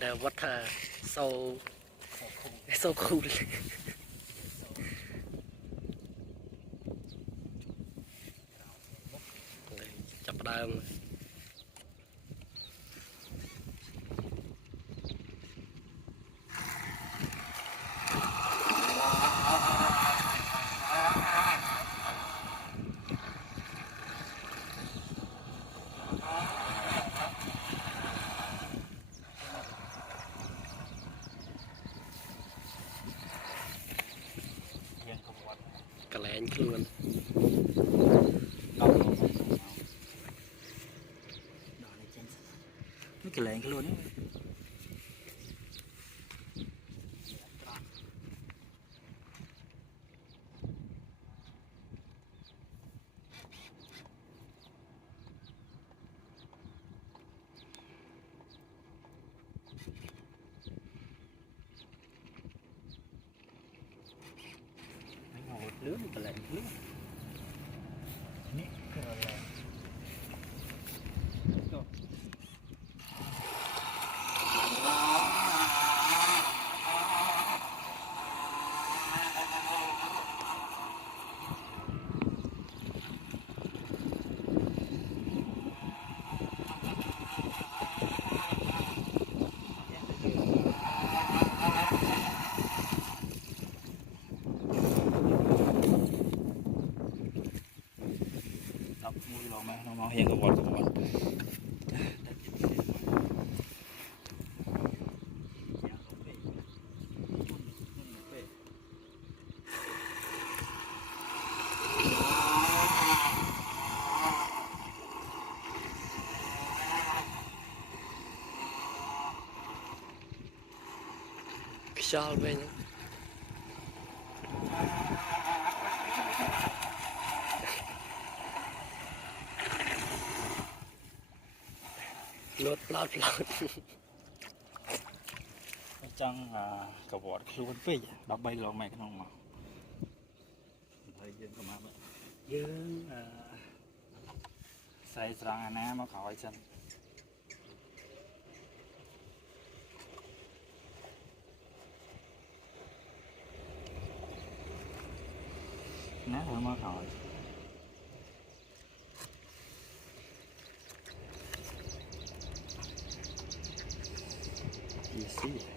and what so so cool ចាប់ដើម កលែងខ្លួនដល់នេះចេញនេះកលែងខ្លួននេះលឿនកន្លែងលឿននេះកន្លែងមួយឡងមកហៀងកវត្តខ្យល់វិញលូតផ្លោតចង់កវត្តខ្លួនពេក13គីឡូម៉ែត្រក្នុងមកហើយយើងក៏មកយើងស្អីស្រង់អាណាមកក្រោយសិនណាធ្វើមកក្រោយeasy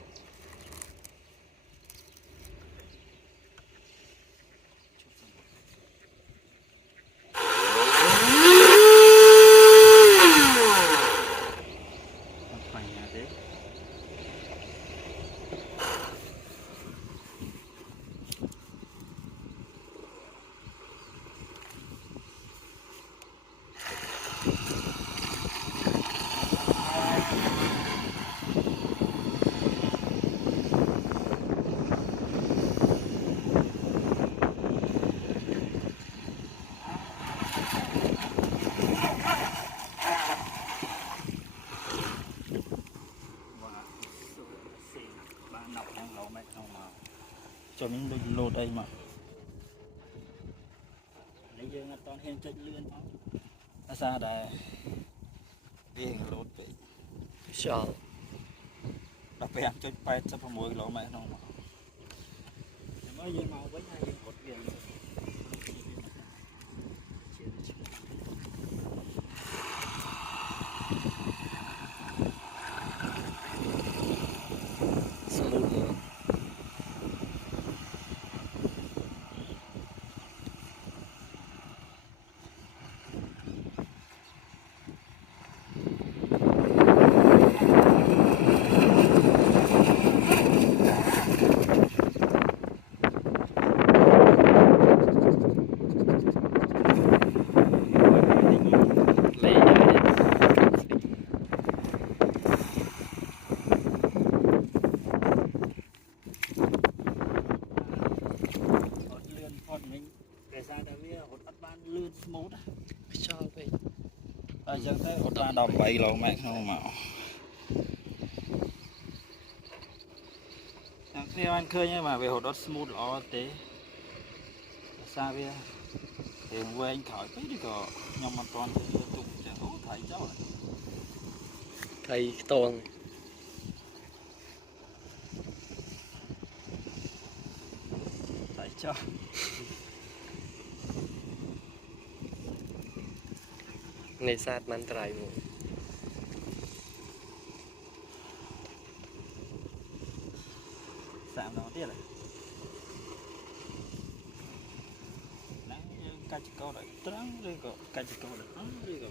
ចូលនេះដូចលូតអីមកនេះយើងអត់តហ៊ានចុចលឿនផងអាសាដែរវាលូតពេកខ្យល់ដល់ពេលចុច86គីឡូម៉ែត្រក្នុងមកចាំយើងមកវិញហើយយើងរត់វាស្មូតខ្យល់ពេកអញ្ចឹងទៅរត់បាន18គីឡូម៉ែត្រក្នុងមកតាមគ្នាបានឃើញហើយបាទវារត់អត់ស្មូតល្អទេភាសាវារៀងវែងក្រោយពេកឬក៏ខ្ញុំមិនទាន់ធ្វើទុកចឹងអូថៃចោលថៃខ្ទង cho này sát man trai một sạm nó tiếc rồi nắng cá chích câu đấy trắng rồi có cá chích câu đấy rồi có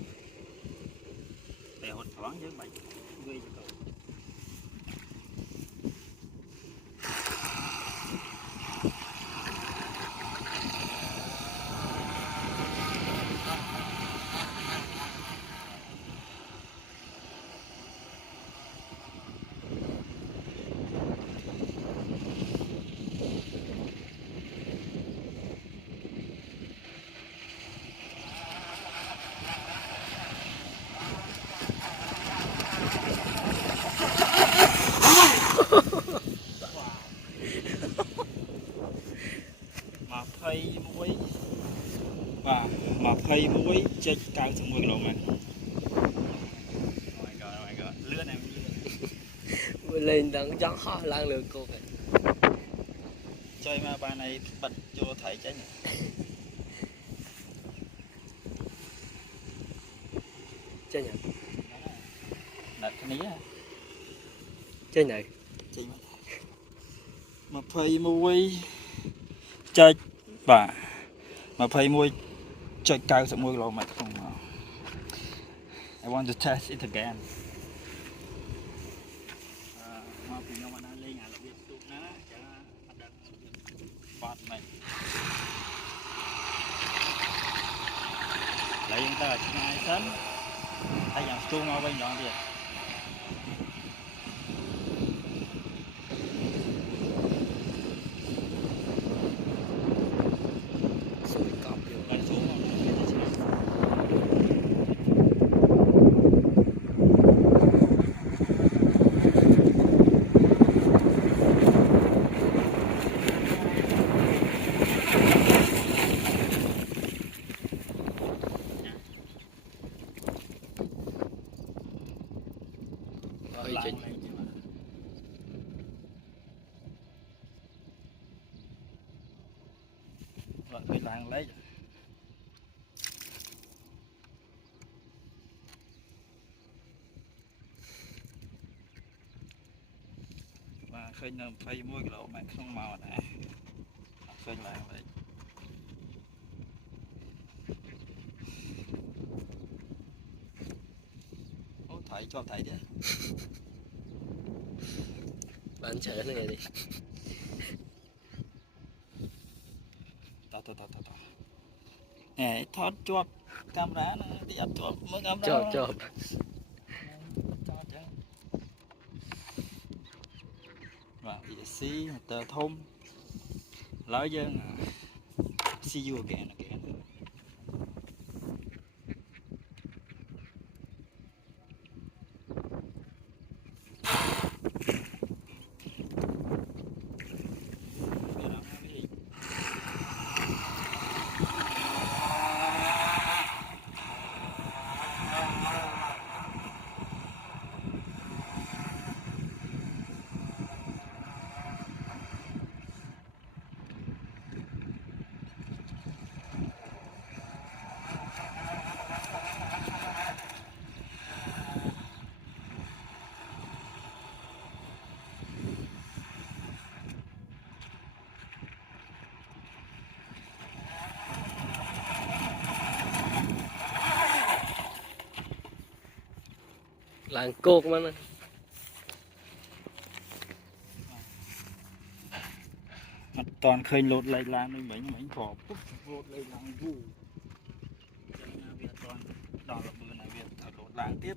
để hột thoáng với bạch gây cho cậu mà phây muối và mà phây muối chết cao trong môi lồng này my god lướt này lên đang gió ho lang lượt cô này chơi mà bà này bật cho thấy cháy chơi nhỉ đặt cái ní à chơi nhỉ chơi mà phây muối chơi bà mà phây muối chơi cao trong môi lồng mày không I want to test it again mà cùng nhau mà lên nhà là biết tụt nó chả đặt bọt này lấy chúng ta chỉ ai sẵn thay dạng chung vào bên đó thì sủi cọp vô lấy xuống vào ơi chơi rồi cái làng lấy và khơi nằm phây muối cái lỗ mà không màu này khơi làng lấy ô thấy cho thấy đi bạn chở này đi tao nè thoát chọp camera nó đi ập chọp mới camera chọp chọp và xí tờ thông nói dân see you again làng cột mà mặt toàn khơi lột lại làm nên mấy phò lột lại làm vụ Việt toàn đỏ là bữa này Việt thở lột làng tiết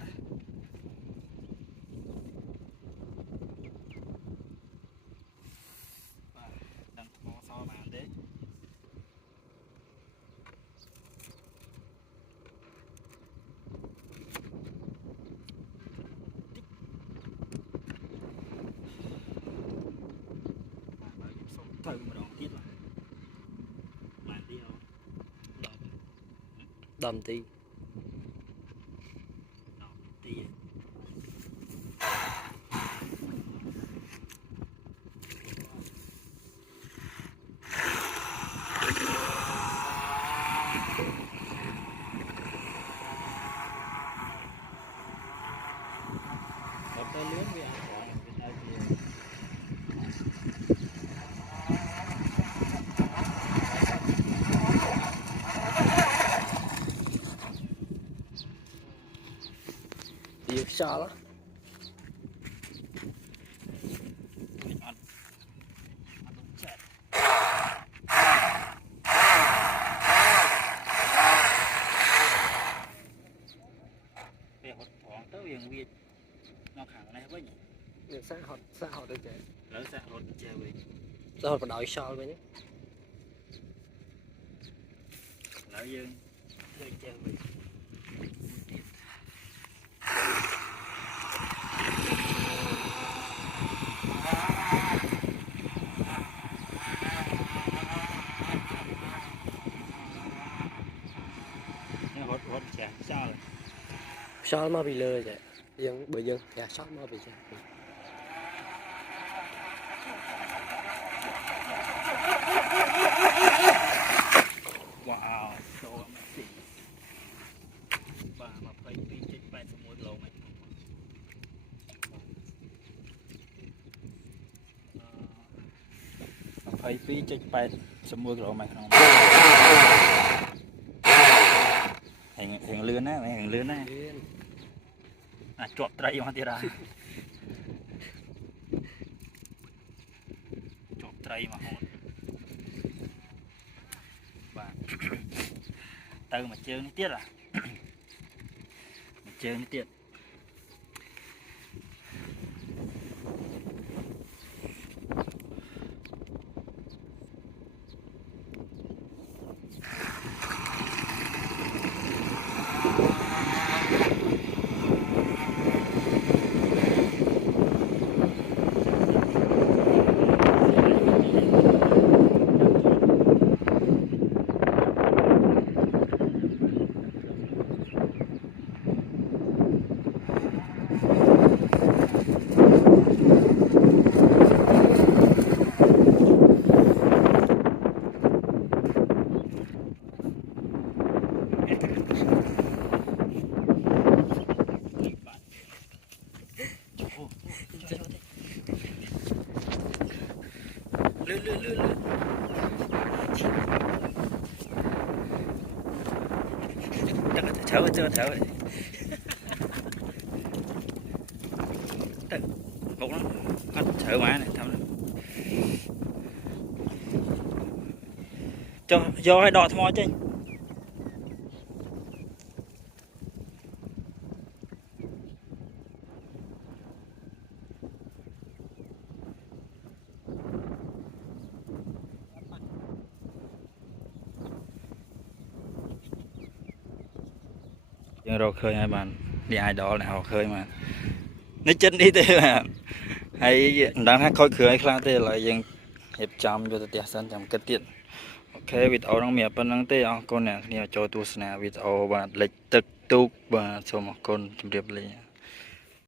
và đang thò so bàn đấy thử một đòn tiết rồi màn đi đâu đầm tí tí Yêu sao đó. Về hột thoáng tới viện Việt nó khẳng này với nhỉ Được xã hội được chứ. lỡ ra hột chơi về Xã hội phải đòi sao vậy nhé. lỡ dương chơi về hột chả sao rồi Sao mà bị lừa vậy? Dân bởi dân nhà sao mà bị vậy? wow so amazing và mà phải đi trên bay xuống mỗi lầu này phải phí trên bay xuống mỗi lầu này không hiện lươn á hiện lươn á à chọt trai mà tira chọt trai mà hốt và từ mà chơi nó tiết à mà chơi nó tiết lươn chắc là thở thở một nó anh thở má này thầm cho do hay đọ thò chứ dân rồi khơi hai bạn đi ai đó là họ khơi mà nó chân đi thế mà hay đang hát khơi khơi khla thế là dân hiệp chăm cho tiệt sân chăm kết tiệt ok vịt áo đang miệt bên đang tê con nè cho tu sna vịt áo và lịch thực tục và số một con chấm điệp liền